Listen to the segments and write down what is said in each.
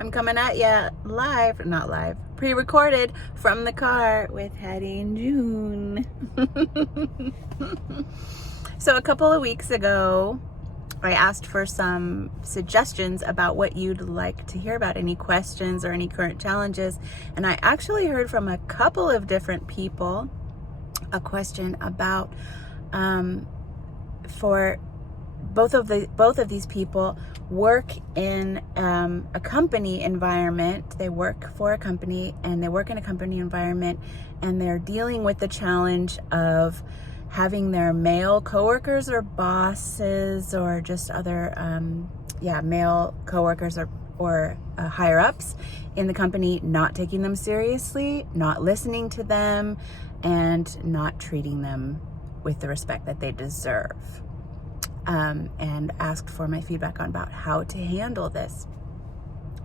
I'm coming at ya live, not live, pre-recorded from the car with Hattie and June. So a couple of weeks ago, I asked for some suggestions about what you'd like to hear about, any questions or any current challenges. And I actually heard from a couple of different people a question about, for both of these people work in a company environment. They work for a company and they work in a company environment, and they're dealing with the challenge of having their male coworkers or bosses or just other male coworkers or higher ups in the company not taking them seriously, not listening to them, and not treating them with the respect that they deserve. And asked for my feedback on about how to handle this,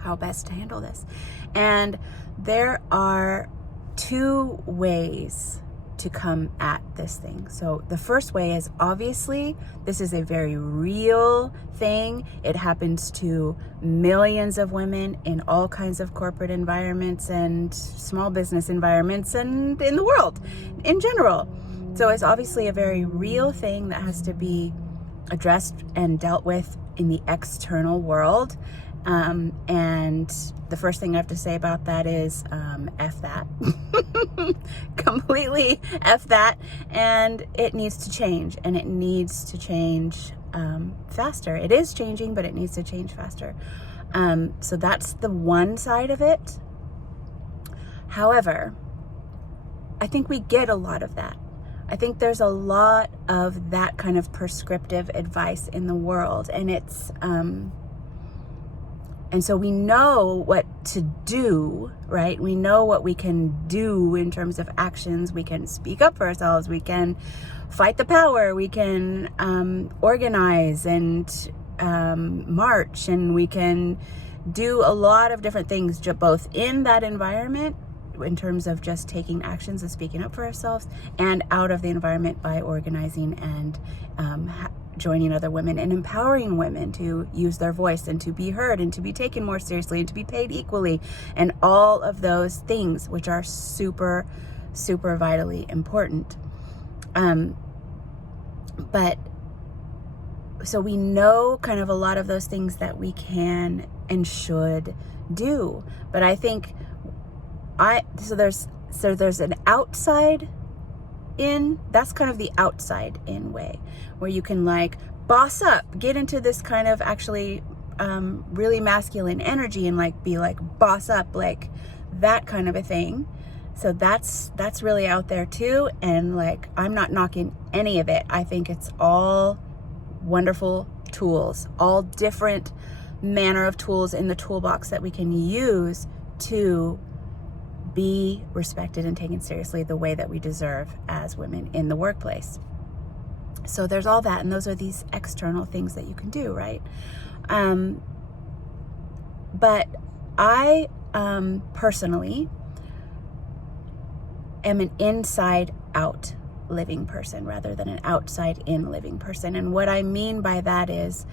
how best to handle this. And there are two ways to come at this thing. So the first way is, obviously, this is a very real thing. It happens to millions of women in all kinds of corporate environments and small business environments and in the world in general. So it's obviously a very real thing that has to be addressed and dealt with in the external world. And the first thing I have to say about that is F that. Completely F that. And it needs to change, and it needs to change faster. It is changing, but it needs to change faster. So that's the one side of it. However, I think we get a lot of that. I think there's a lot of that kind of prescriptive advice in the world, and it's and so we know what to do, right? We know what we can do in terms of actions. We can speak up for ourselves. We can fight the power. We can organize and march, and we can do a lot of different things, both in that environment in terms of just taking actions and speaking up for ourselves, and out of the environment by organizing and joining other women and empowering women to use their voice and to be heard and to be taken more seriously and to be paid equally, and all of those things which are super, super vitally important. But so we know kind of a lot of those things that we can and should do. But I think there's an outside in, that's kind of the outside in way, where you can like boss up, get into this kind of actually really masculine energy and like be like boss up, like that kind of a thing. So that's really out there too. And like, I'm not knocking any of it. I think it's all wonderful tools, all different manner of tools in the toolbox that we can use to be respected and taken seriously the way that we deserve as women in the workplace. So there's all that, and those are these external things that you can do, right? But I personally am an inside out living person rather than an outside in living person. And what I mean by that is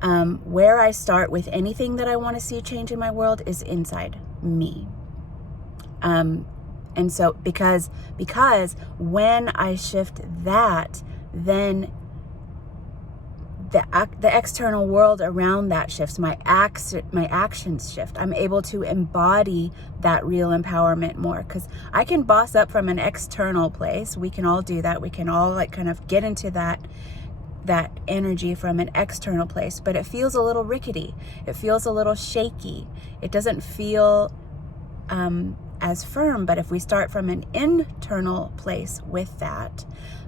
where I start with anything that I want to see change in my world is inside me. And so because when I shift that, then the external world around that shifts. My actions shift. I'm able to embody that real empowerment more, because I can boss up from an external place. We can all do that. We can all like kind of get into that energy from an external place, but it feels a little rickety. It feels a little shaky. It doesn't feel as firm. But if we start from an internal place with that,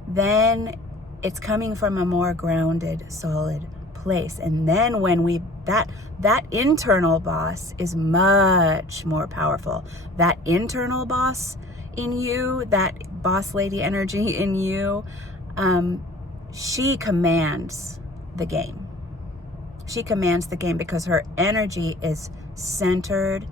then it's coming from a more grounded, solid place. And then when that internal boss is much more powerful. That internal boss in you, that boss lady energy in you, she commands the game. She commands the game because her energy is centered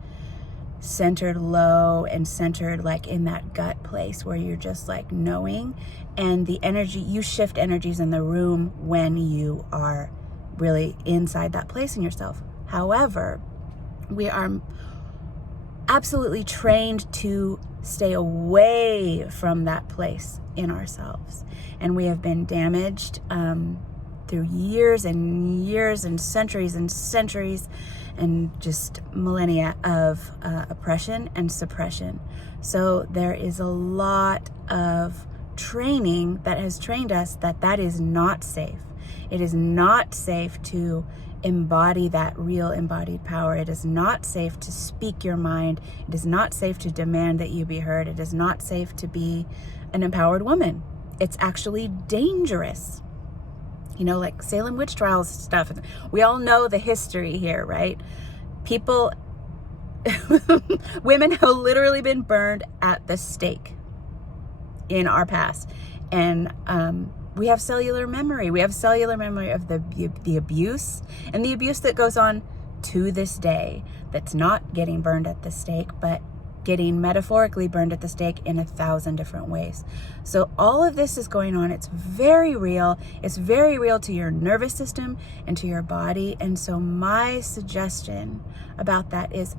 low and centered like in that gut place where you're just like knowing. And the energy, you shift energies in the room when you are really inside that place in yourself. However, we are absolutely trained to stay away from that place in ourselves. And we have been damaged through years and years and centuries and just millennia of oppression and suppression. So there is a lot of training that has trained us that is not safe. It is not safe to embody that real embodied power. It is not safe to speak your mind. It is not safe to demand that you be heard. It is not safe to be an empowered woman. It's actually dangerous. You know, like Salem witch trials stuff. We all know the history here, right? People, women have literally been burned at the stake in our past. And we have cellular memory. We have cellular memory of the abuse, and the abuse that goes on to this day, that's not getting burned at the stake, but getting metaphorically burned at the stake in 1,000 different ways. So all of this is going on. It's very real. It's very real to your nervous system and to your body. And so my suggestion about that is,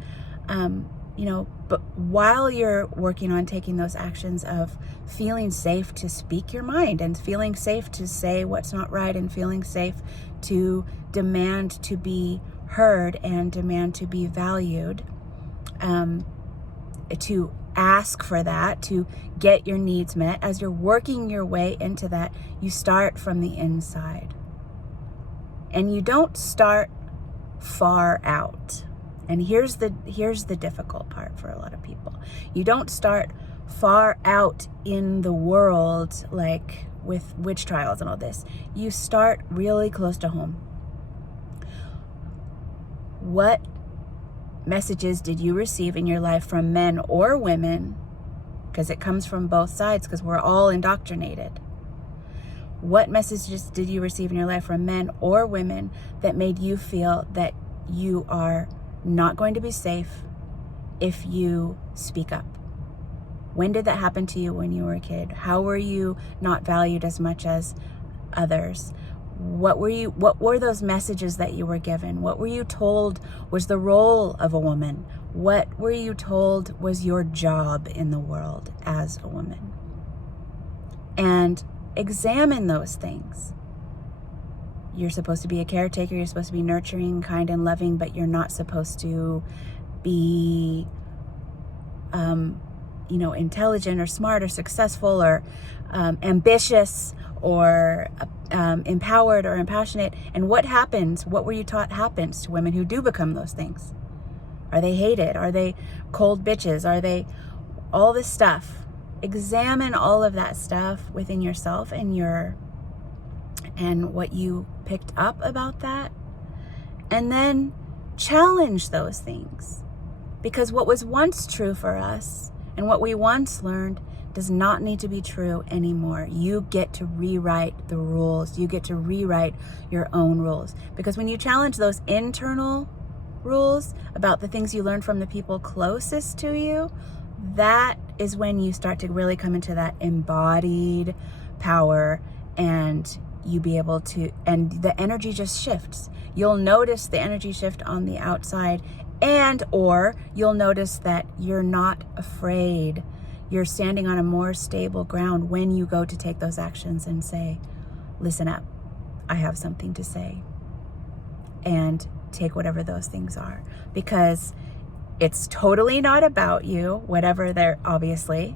but while you're working on taking those actions of feeling safe to speak your mind and feeling safe to say what's not right and feeling safe to demand to be heard and demand to be valued, to ask for that, to get your needs met, as you're working your way into that, you start from the inside. And you don't start far out. And here's the difficult part for a lot of people. You don't start far out in the world, like with witch trials and all this. You start really close to home. What messages did you receive in your life from men or women? Because it comes from both sides, because we're all indoctrinated. What messages did you receive in your life from men or women that made you feel that you are not going to be safe if you speak up? When did that happen to you when you were a kid? How were you not valued as much as others? What were those messages that you were given? What were you told was the role of a woman? What were you told was your job in the world as a woman? And examine those things. You're supposed to be a caretaker. You're supposed to be nurturing, kind, and loving, but you're not supposed to be, intelligent or smart or successful or ambitious or empowered or impassionate. And what happens? What were you taught happens to women who do become those things? Are they hated? Are they cold bitches? Are they all this stuff? Examine all of that stuff within yourself and what you picked up about that, and then challenge those things. Because what was once true for us and what we once learned does not need to be true anymore. You get to rewrite the rules. You get to rewrite your own rules. Because when you challenge those internal rules about the things you learned from the people closest to you, that is when you start to really come into that embodied power, and you be able to, and the energy just shifts. You'll notice the energy shift on the outside, or you'll notice that you're not afraid. You're standing on a more stable ground when you go to take those actions and say, listen up, I have something to say. And take whatever those things are. Because it's totally not about you, whatever they're, obviously,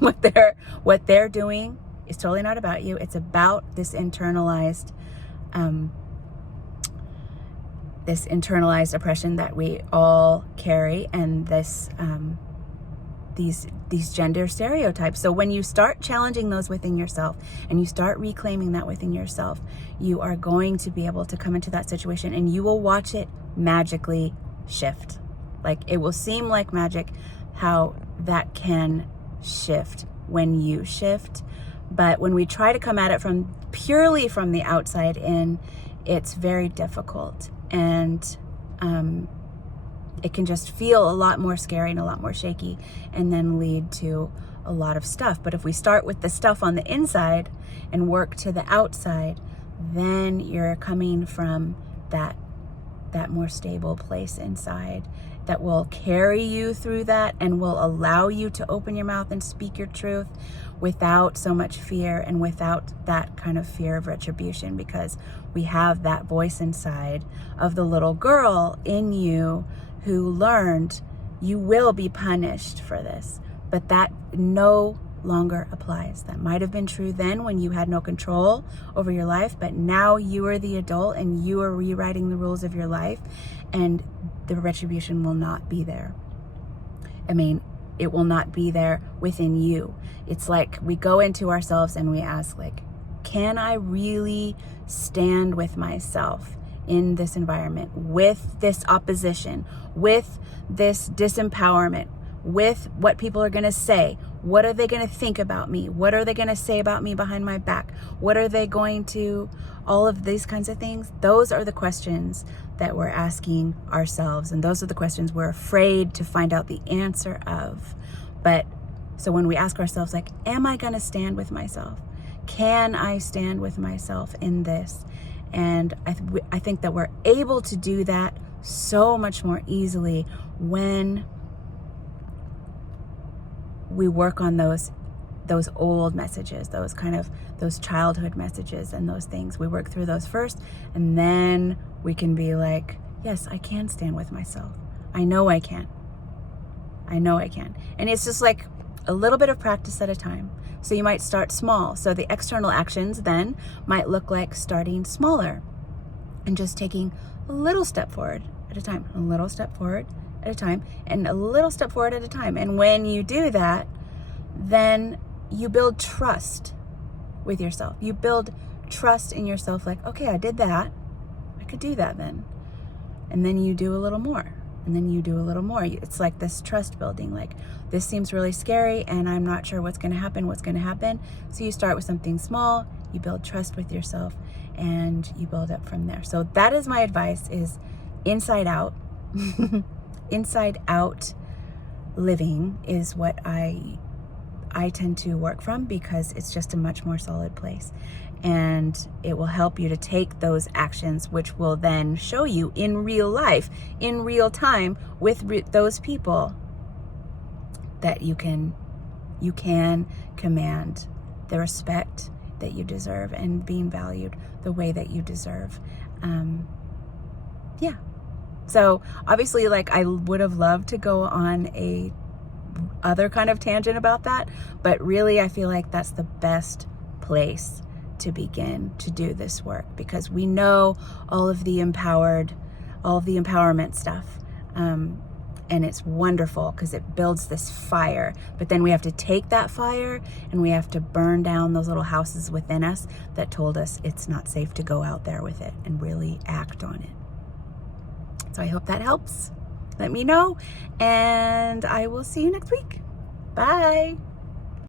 what they're doing is totally not about you. It's about this internalized oppression that we all carry, and this these gender stereotypes. So when you start challenging those within yourself and you start reclaiming that within yourself, you are going to be able to come into that situation and you will watch it magically shift. Like, it will seem like magic how that can shift when you shift. But when we try to come at it purely from the outside in, it's very difficult. And it can just feel a lot more scary and a lot more shaky, and then lead to a lot of stuff. But if we start with the stuff on the inside and work to the outside, then you're coming from that more stable place inside that will carry you through that and will allow you to open your mouth and speak your truth without so much fear and without that kind of fear of retribution, because we have that voice inside of the little girl in you who learned you will be punished for this, but that no longer applies. That might have been true then when you had no control over your life, but now you are the adult and you are rewriting the rules of your life, and the retribution will not be there. I mean, it will not be there within you. It's like we go into ourselves and we ask, like, can I really stand with myself in this environment, with this opposition, with this disempowerment, with what people are going to say? What are they going to think about me? What are they going to say about me behind my back? What are they going to, all of these kinds of things? Those are the questions that we're asking ourselves. And those are the questions we're afraid to find out the answer of. But so when we ask ourselves, like, am I going to stand with myself? Can I stand with myself in this? And I think that we're able to do that so much more easily when we work on those old messages, those childhood messages and those things. We work through those first, and then we can be like, yes, I can stand with myself. I know I can. I know I can. And it's just like a little bit of practice at a time. So you might start small. So the external actions then might look like starting smaller and just taking a little step forward at a time, a little step forward at a time, and a little step forward at a time. And when you do that, then you build trust with yourself. You build trust in yourself, like, okay, I did that. I could do that then. And then you do a little more. And then you do a little more. It's like this trust building, like, this seems really scary and I'm not sure what's going to happen. So you start with something small, you build trust with yourself, and you build up from there. So that is my advice, is inside out. Inside out living is what I tend to work from, because it's just a much more solid place, and it will help you to take those actions, which will then show you in real life, in real time, with those people, that you can command the respect that you deserve and being valued the way that you deserve. Yeah. So obviously, like, I would have loved to go on a other kind of tangent about that, but really I feel like that's the best place to begin to do this work, because we know all of the empowerment stuff, and it's wonderful because it builds this fire, but then we have to take that fire and we have to burn down those little houses within us that told us it's not safe to go out there with it and really act on it. So I hope that helps. Let me know, and I will see you next week. Bye.